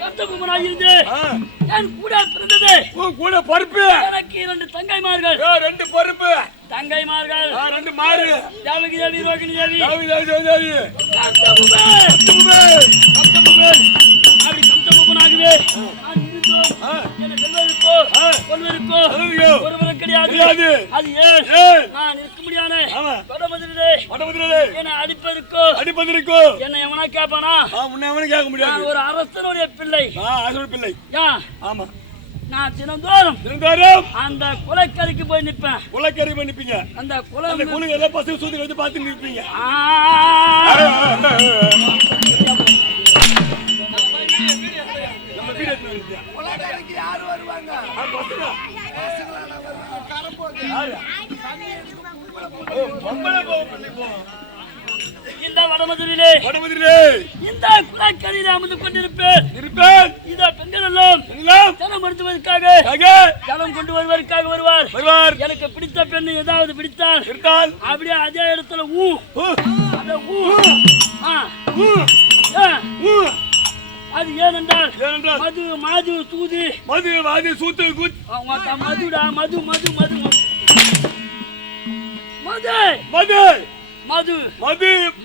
கம்சபூமனாயிருந்து என் கூட பிறந்தது கூட பருப்பு. எனக்கு 2 தங்கைமார்கள். 2 பருப்பு தங்கைமார்கள். 2 மாறு. தேவகி தேவி, ரோகிணி தேவி. அப்படி கம்சபூமனாகவே நான் இருந்தோம். என்னை வெல்வதற்கோ கொல்வதற்கோ ஒருவரும் கிடையாது. அது ஏன் நான் இருக்க முடியாது. வடமதுரை என்னை அடிப்பதற்கோ என்னை எவனா கேட்பானா? கேட்க முடியாது. ஒரு அரசனுடைய பிள்ளை. பிள்ளை. ஆமா. நான் தினந்தோறும் அந்த குலைக்கரைக்கு போய் நிற்பேன். குலைக்கரைக்கு போய் நிப்பீங்க. அந்த குலை எல்லாம் பசங்க சூத்து வந்து பார்த்து நிற்பீங்க. நம்ம வீடு எடுத்து குலைக்கரைக்கு யாரு வருவாங்க? இந்த வடமதுரையிலே இந்த குலைக்கரையில் அமர்ந்து கொண்டிருப்பேன். இந்த பெண்கள் எல்லாம் ஜலம் மருத்துவதற்காக ஜலம் கொண்டு வருவதற்காக வருவார். எனக்கு பிடித்த பெண் ஏதாவது பிடித்தால் அப்படியே அதே இடத்துல அது ஏனென்றால் மது மாது சூது மது சூத்து மதுடா மது மது மது மது மது மது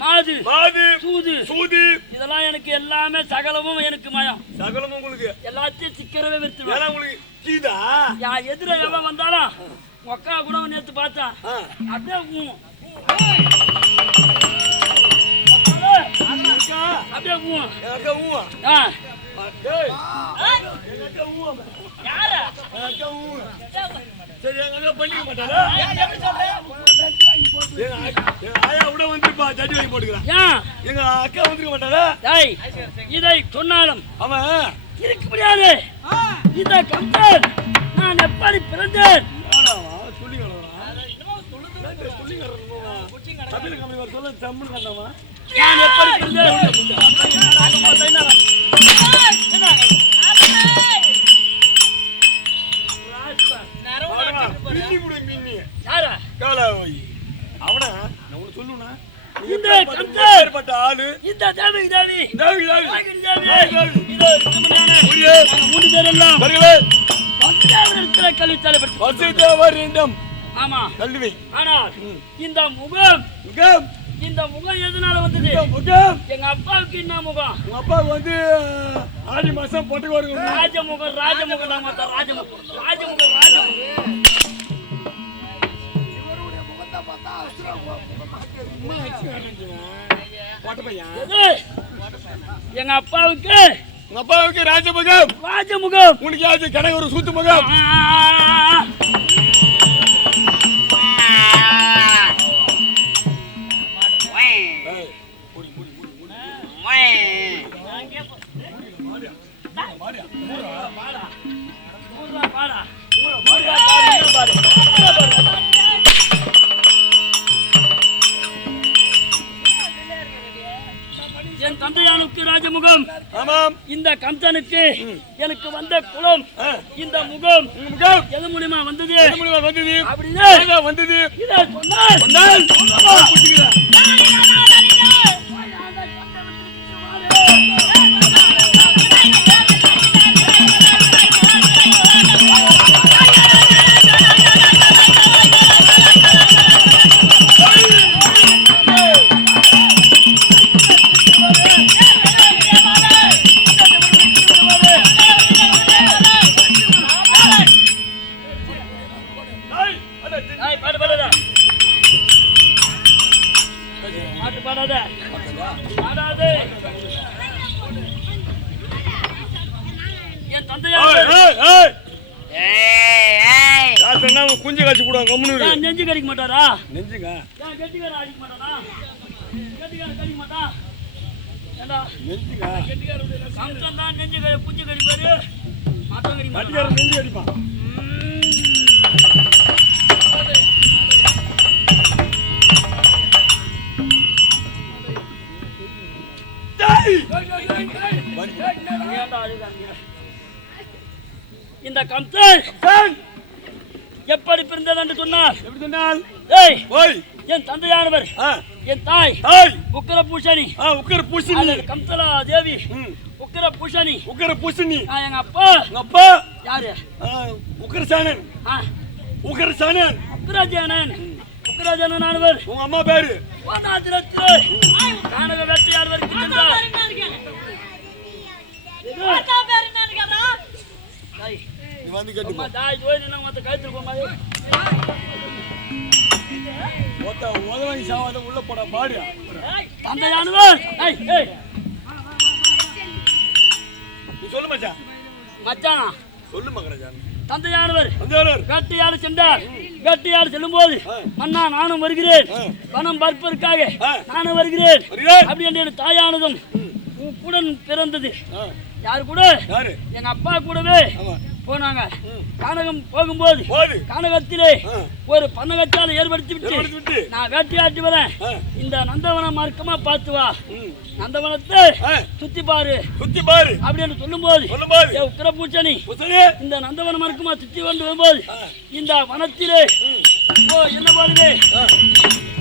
மாது மாது சூது சூது இதெல்லாம் எனக்கு எல்லாமே சகலமும் எனக்கு மயம். சகலமும் உங்களுக்கு எல்லாத்தையும் சிக்கரவே வித்துருவேன். உங்களுக்கு கீதா யா எதிர எவன் வந்தாலும் ஒக்கா கூட நேத்து பார்த்தா அப்படியே சரி எங்க பண்ணிக்க மாட்டாரா? ஆயா விட வந்துருப்பா, ஜட்டி வாங்கி போட்டுக்கிறான். எங்க அக்கா வந்துருக்க மாட்டாரா? இதை சொன்னாலும் அவன் இருக்க முடியாது. இந்த கம்சன் நான் எப்படி பிறந்தேன் நான் எப்படி பிறந்தேன் இந்த முகம் எதனால வந்தது? எங்க அப்பாவுக்கு என்ன முகம்? உங்க அப்பாவுக்கு வந்து ஆடி மாசம் போட்டு வருங்க. ராஜமுகம் ராஜமுகம் தான் மாத்தா ராஜமுகம் ராஜமுகம் ராஜமுகம். இவருடைய முகத்தை பார்த்தா எங்க அப்பாவுக்கு ராஜமுகம் ராஜமுகம். உனக்கு யாரு கடை ஒரு சூத்து முகம். என் தந்தையானுக்கு ராஜமுகம். இந்த கம்சனுக்கு எனக்கு வந்த குலம் இந்த முகம் எது மூலியமா வந்தது? அப்படியே வந்தது. இதை சொன்னால் குஞ்சு காய்ச்சி போடுவாங்க. கம்முனு நெஞ்சு கடிக்க மாட்டாரா? நெஞ்சுங்க கெட்டிக்கார அடிக்க மாட்டானா? கெட்டிக்கார கடிக்க மாட்டா? ஏண்டா நெஞ்சுங்க கம்சன் தான் நெஞ்சு குஞ்சு கடிப்பாரு. மாட்டம் கடிக்க மாட்டாரா? நெஞ்சு கடிப்பான். இந்த கம்சன் எப்படி பிறந்தது என்று சொன்னார்? எப்படி சொன்னால்? என் தந்தையானவர் என் தாய் உக்கர பூஷணி கம்சலா தேவி உக்கிர பூஷணி. உக்கிர பூஷணி. எங்க அப்பா. உங்க அப்பா யாரு? உக்கிரசானன். உக்கிரசானன். உக்கிரஜானன். உக்கிரஜானன் ஆனவர். உங்க அம்மா பேரு? கோதாத்திரத்திலே கானக வேட்டையார் வருகின்றார். நீ வந்து கேட்டு போ. தாய் ஜோய் நின்னு மத்த கழுத்துல போமாயே. ஓதவாங்கி சாவாத உள்ள போடா பாடு. தந்தையானவர். நீ சொல்லு மச்சான். மச்சானா சொல்லு மகராஜா. தந்தையானவர் வேட்டையாடு சென்றார். வேட்டையாடு செல்லும் போது மன்னா நானும் வருகிறேன், பணம் பார்ப்பதற்காக நானும் வருகிறேன் அப்படி என்று தாயானதும் உடன் பிறந்தது. யாரு கூட? எங்க அப்பா கூடவே போனாங்க. கானகம் போகும்போது கானகத்திலே ஒரு பன்னகச்சாலை ஏற்படுத்தி விட்டு நான் வேட்டையாட்டி வரேன், இந்த நந்தவனம் மார்க்கமா பார்த்து வா, நந்தவனத்தை சுத்தி பாரு அப்படின்னு சொல்லும் போது உக்கிர பூச்சணி இந்த நந்தவன மார்க்கமா சுத்தி கொண்டு வரும்போது இந்த வனத்திலே என்ன பாருங்க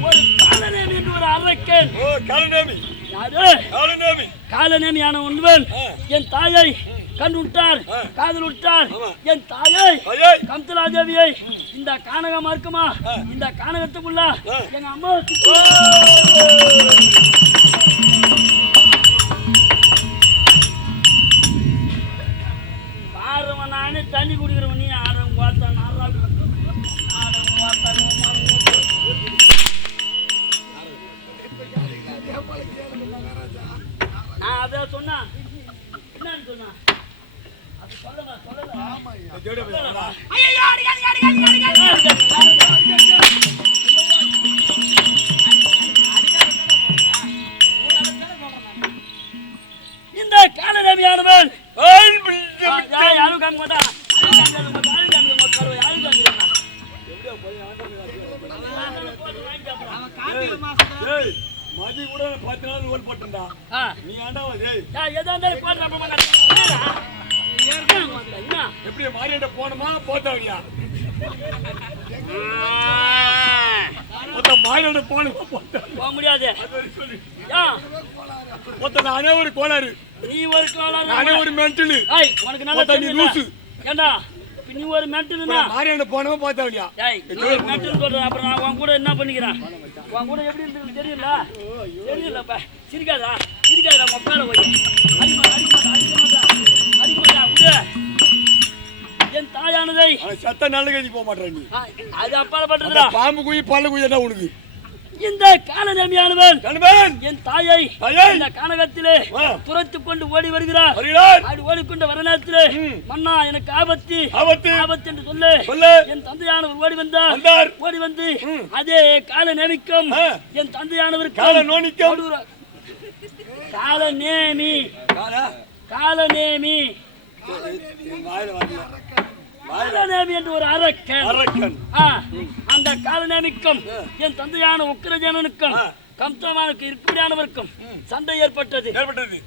ஒரு காலநேமி என்று ஒரு அரக்கன். காலநேமியான ஒன்றுவன் என் தாயை கண்டு விட்டார், காதல் விட்டார். என் தாயை கம்தலாதேவியை இந்த கானகம் இருக்குமா, இந்த கானகத்துக்குள்ள எங்க அம்மா பாருவன் நானே தண்ணி குடிக்கிறவன். நீ ஆடம் பார்த்தான் நான் அதை சொன்னா என்னன்னு சொன்னா இந்த காலநேமியானவன் யாரும் காம மாட்டா. மதி கூட 10 நாள் ஓல் போட்டா நீ ஆண்டாவா? எதா இருந்தாலும் போடுறேன். எப்படி மாறிட்ட போனமா போத்தாவியா? மாறிட்ட போனமா போக முடியாது. நானே ஒரு கோளாறு, நீ ஒரு கோளாறு, நானே ஒரு மென்டல். உனக்கு நல்லா ஏண்டா நீ ஒரு மென்டல் மாறிட்ட போனமா போத்தாவியா? மென்டல் சொல்றேன். அப்புறம் நான் உன் கூட என்ன பண்ணிக்கிறேன், உன் கூட எப்படி இருந்து தெரியல தெரியலப்ப. சிரிக்காதா சிரிக்காதா மொக்கால போய் என் தாயானதை சத்த நல்ல கஞ்சி போக மாட்டேன். நீ அது அப்பால பண்றதா பாம்பு குயி பல்ல குயி தான் உனக்கு. இந்த காலநேமியானவன் என் தாயை இந்த கானகத்திலே துரத்து கொண்டு ஓடி வருகிறார். அப்படி ஓடிக்கொண்டு வர நேரத்திலே மன்னா எனக்கு ஆபத்து ஆபத்து என்று சொல்லு. என் தந்தையானவர் ஓடி வந்தார். ஓடி வந்து அதே காலநேமிக்கும் என் தந்தையானவர் காலநேமி காலநேமி காலநேமி என்று ஒரு அரக்கன். அந்த காலநேமிக்கும் என் தந்தையான உக்கிரஜனனுக்கும் கம்தமானுக்கு இருப்படியானவருக்கும் சண்டை ஏற்பட்டது.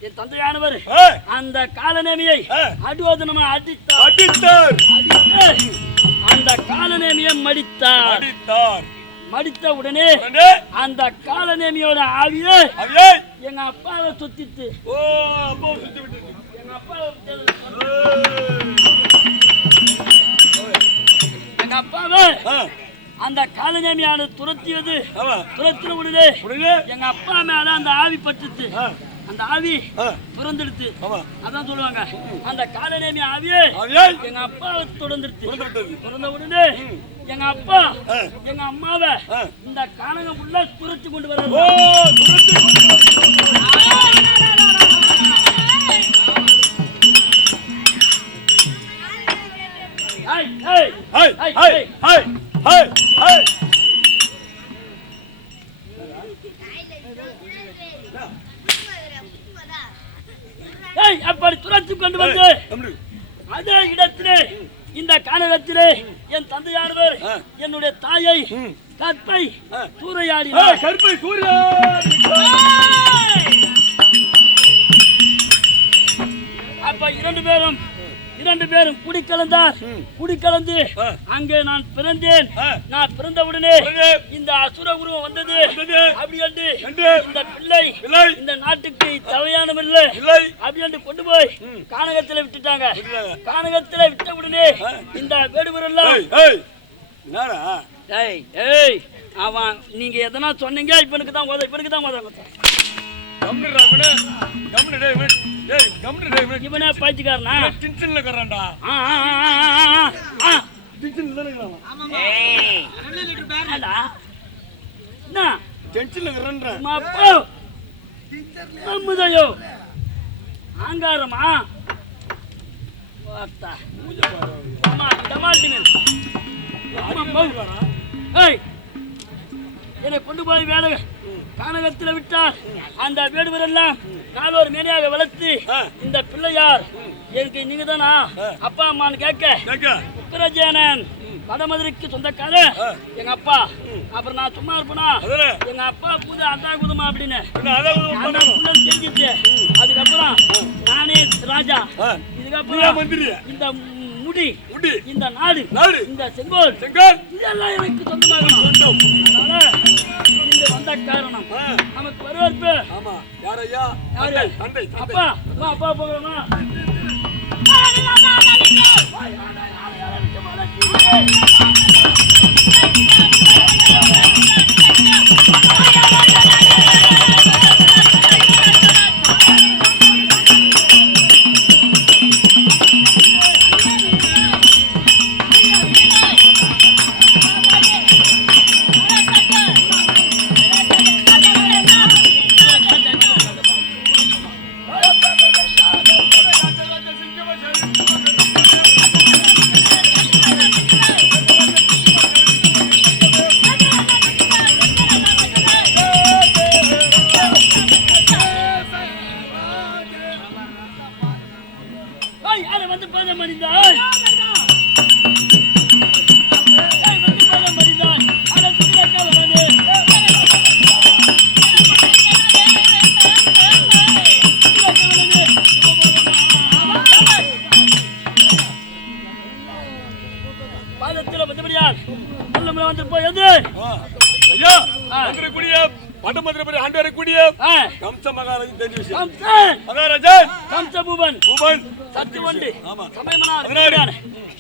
என் தந்தையானவர் அந்த காலநேமியை அடியோதனமா அடித்தார். அந்த காலநேமியை மடித்தார். மடித்த உடனே அந்த காலநேமியோட ஆவியை எங்க அப்பாவை சுத்திட்டு எங்க அப்பாவை அந்த காலநேமியான துரத்தியது. துரத்தின உடனே எங்க அப்பா மேல அந்த ஆவி பட்டுச்சு. அந்த ஆவி துறந்துடுத்து. அதான் சொல்லுவாங்க அந்த காலநேமி ஆவியே எங்க அப்பாவை தொடர்ந்துடுத்து. துறந்த உடனே எங்க அப்பா எங்க அம்மாவை இந்த கானகம் உள்ள துரத்தி கொண்டு வர அப்படி துரத்தி கொண்டு வந்து அதே இடத்திலே இந்த கானகத்திலே என் தந்தையானவர் என்னுடைய தாயை கற்பை சூறையாடினார். அப்ப இரண்டு 2 பேரும் குடி கலந்தார். குடி கலந்து அங்கே நான் பிறந்தேன். நான் பிறந்தவுடனே இந்த அசுர உருவம் வந்தது. அப்படி என்று இந்த பிள்ளை இந்த நாட்டுக்கு தேவையானவில்லை அப்படி என்று கொண்டு போய் கானகத்துல விட்டுட்டாங்க. கானகத்துல விட்ட உடனே இந்த வேடுவர் எல்லாம் அவன் நீங்க எதனா சொன்னீங்க இப்பனுக்கு தான் இவனே பைத்தியக்காரனா ஆங்காரமா என்னை கொண்டு போய் வேலை கானகத்தில் விட்டார். அந்த வேடுவர் எல்லாம் நாலொரு மேனையாக வளர்த்து இந்த பிள்ளையார் எனக்கு நீங்க தானா அப்பா அம்மான்னு கேட்க உக்கரஜேனன் வடமதுரைக்கு சொந்தக்கார எங்க அப்பா. அப்புறம் நான் சும்மா இருப்பேனா எங்க அப்பா பூஜை அதா குதமா அப்படின்னு தெரிஞ்சிச்சு. அதுக்கப்புறம் நானே ராஜா. இதுக்கப்புறம் இந்த முடி இந்த நாடு இந்த செங்கோல் இதெல்லாம் எனக்கு சொந்தமாகணும். அதனால இந்த வந்த காரணம் நமக்கு வரவேற்பு. அப்பா அப்பா போகணுமா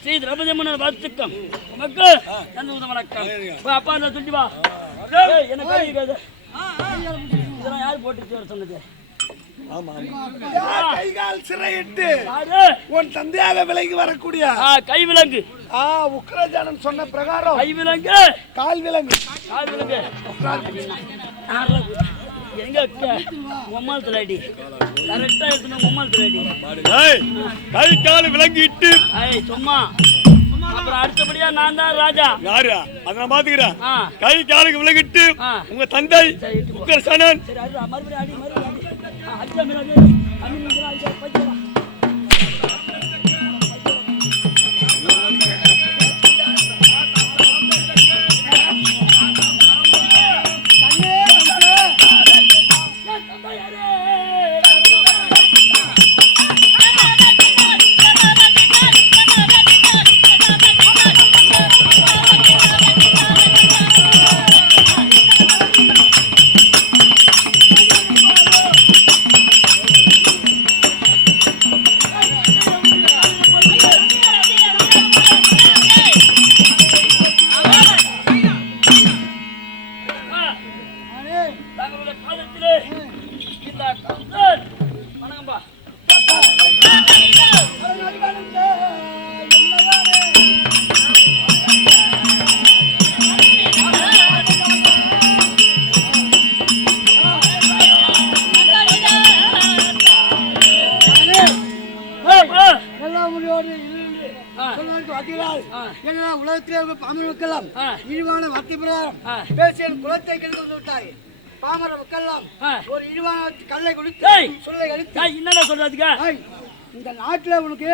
ஸ்ரீ திரௌபதி அம்மன் வாழ்த்துக்கம். உமக்கு நன்றி வணக்கம். அப்பா சொல்லி வா என்ன இதெல்லாம் யார் போட்டு வர சொன்னது? கைகால் சிறையிட்டு உன் தந்தையாக விலகி வரக்கூடிய கை விலங்கு உக்கரஜானன் சொன்ன பிரகாரம் கை விலங்கு கால் விலங்கு எங்க உம்மால் தலைடி கரெக்டா எடுத்து உம்மால் தலைடி கை கால் விலங்கிட்டு சும்மா. அப்புறம் அடுத்தபடியா நான் தான் ராஜா. யாரு அத நான் பாத்துக்கிறேன். கை காலுக்கு விலங்கிட்டு உங்க தந்தை உக்கரஜானன் மறுபடியும் அடி உலகத்திலே பாமர மக்கள் இழிவான வார்த்தை பிரகாரம் பேசிய குலத்தை கெடுத்து விட்டாய். பாமர மக்கள் ஒரு இழிவான கல்லை கொடுத்து சொல்லை அழித்து என்ன சொல்றதுக்கு இந்த நாட்டுல உனக்கு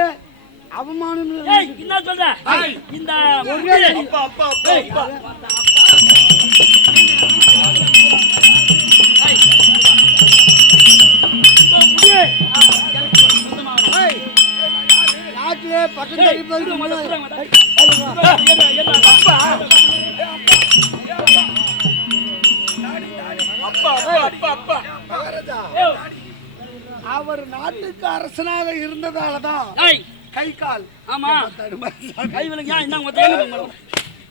அவமானம் என்ன சொல்ற? இந்த நாட்டிலே நாட்டிலே பட்டம் தெரிவிப்பதற்கு அவர் நாட்டுக்கு அரசனாக இருந்ததாலதான் கை கால் ஆமா கை விலங்கு ஏன் என்ன மொத்தம்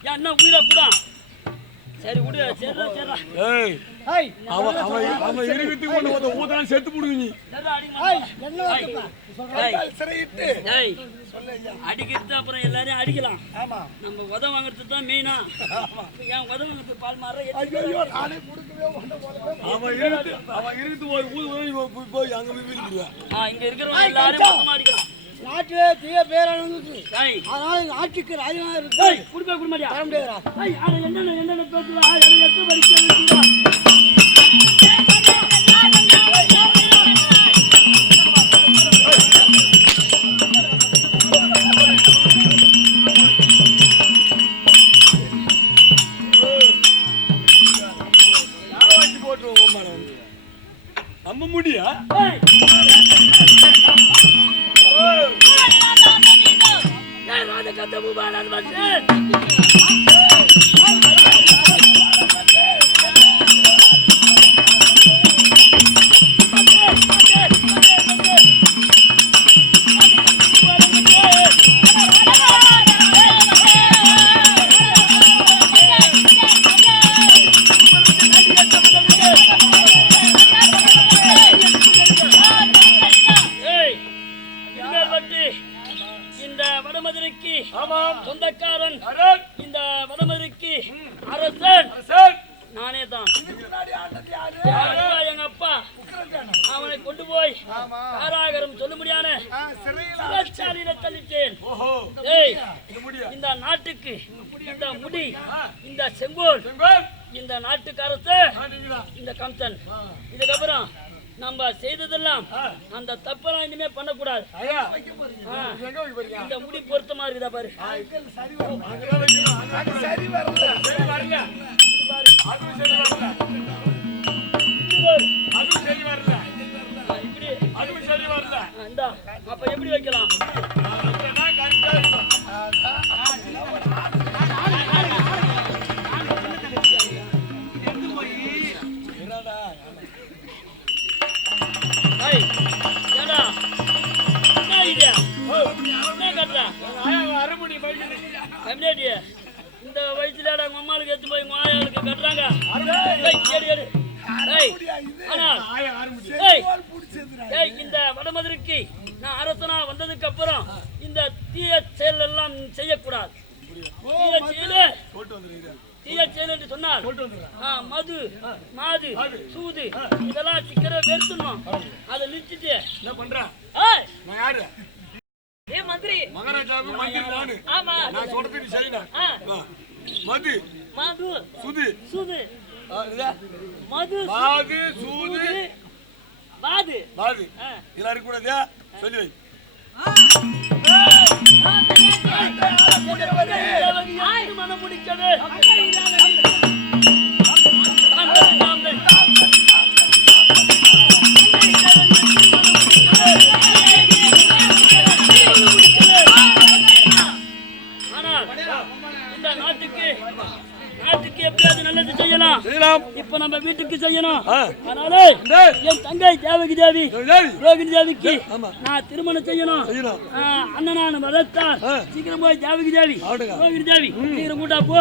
ஏன் என்ன உயிரா கூட சரி விடு சரிடா சரிடா ஏய் அவன் இருக்கிறதுக்கு கொண்டு வந்து ஊதறான் செத்து போடுங்க நீ என்ன வார்த்தைப்பா சிறையிட்டு ஏய் அடிக்கிறது அப்புறம் எல்லாரையும் அடிக்கலாம் ஆமா நம்ம உதவ வாங்குறது தான் மெயினா ஏன் உதவ வாங்குறது பால் மாற ஐயோ நானே கொடுக்கவே மாட்டேன் அவன் இருந்து ஒரு ஊது போய் அங்க போய் விழுந்துருவா இங்க இருக்கிறவங்க எல்லாரும் மொத்தமா அடிக்கலாம் நாட்டிலே தீய பேரானது ஏய் அதனால நாட்டுக்கு ராஜனா இருக்கு ஏய் குடுக்க மாட்டியா தர முடியாதா ஏய் யார என்னென்ன பேசுறா யார எட்டு வரைக்கும் நம்ம முடியா ஏய் ராஜா கதவு பாடான் வந்து இந்த வடமதுரைக்கு சொந்தக்காரன் இந்த வடமதுரைக்கு அரசன் நானே தான் எங்க அப்பா அவனை கொண்டு போய் காராகரம் சொல்ல முடியாத சிறைச்சாலையில தள்ளிட்டேன் இந்த நாட்டுக்கு இந்த முடி இந்த செங்கோல் இந்த நாட்டுக்கு அரசு இந்த கம்சன் இதுக்கப்புறம் நம்ம செய்ததெல்லாம் அந்த தப்பெல்லாம் இனிமே பண்ணக்கூடாது இந்த முடி பொருத்தமா இருக்குதா பாரு அப்ப எப்படி வைக்கலாம் இந்த வயசுல உங்க அம்மாளுக்கு எடுத்து போய் மாயாளுக்கு கட்டுறாங்க இந்த வடமதுரைக்கு நான் அரசனா வந்ததுக்கு அப்புறம் இந்த தீய செயல் எல்லாம் செய்யக்கூடாது தீய செயல் என்று சொன்னால் மது மாது சூது இதெல்லாம் சிக்கரை வெறுத்துணும் அதை நிறுத்திட்டு என்ன பண்றேன் மந்திரி மகாராஜாவுக்கு மந்திரி நானு ஆமா நான் சொல்றது நீ செய்யணும் மது மது சுது சூது மது மது சூது பாது பாது இதெல்லாம் இருக்க கூடாதா சொல்லி வை மனம் முடிக்கவே இந்த நாட்டுக்கு எப்படியாவது நல்லது செய்யலாம் இப்ப நம்ம வீட்டுக்கு செய்யணும் அதனால என் தங்கை தேவகி தேவி ரோகிணி தேவிக்கு நான் திருமணம் செய்யணும் அண்ணனான மதத்தார் சீக்கிரம் போய் தேவகி தேவி ரோகிணி தேவி சீக்கிரம் கூட்டா போ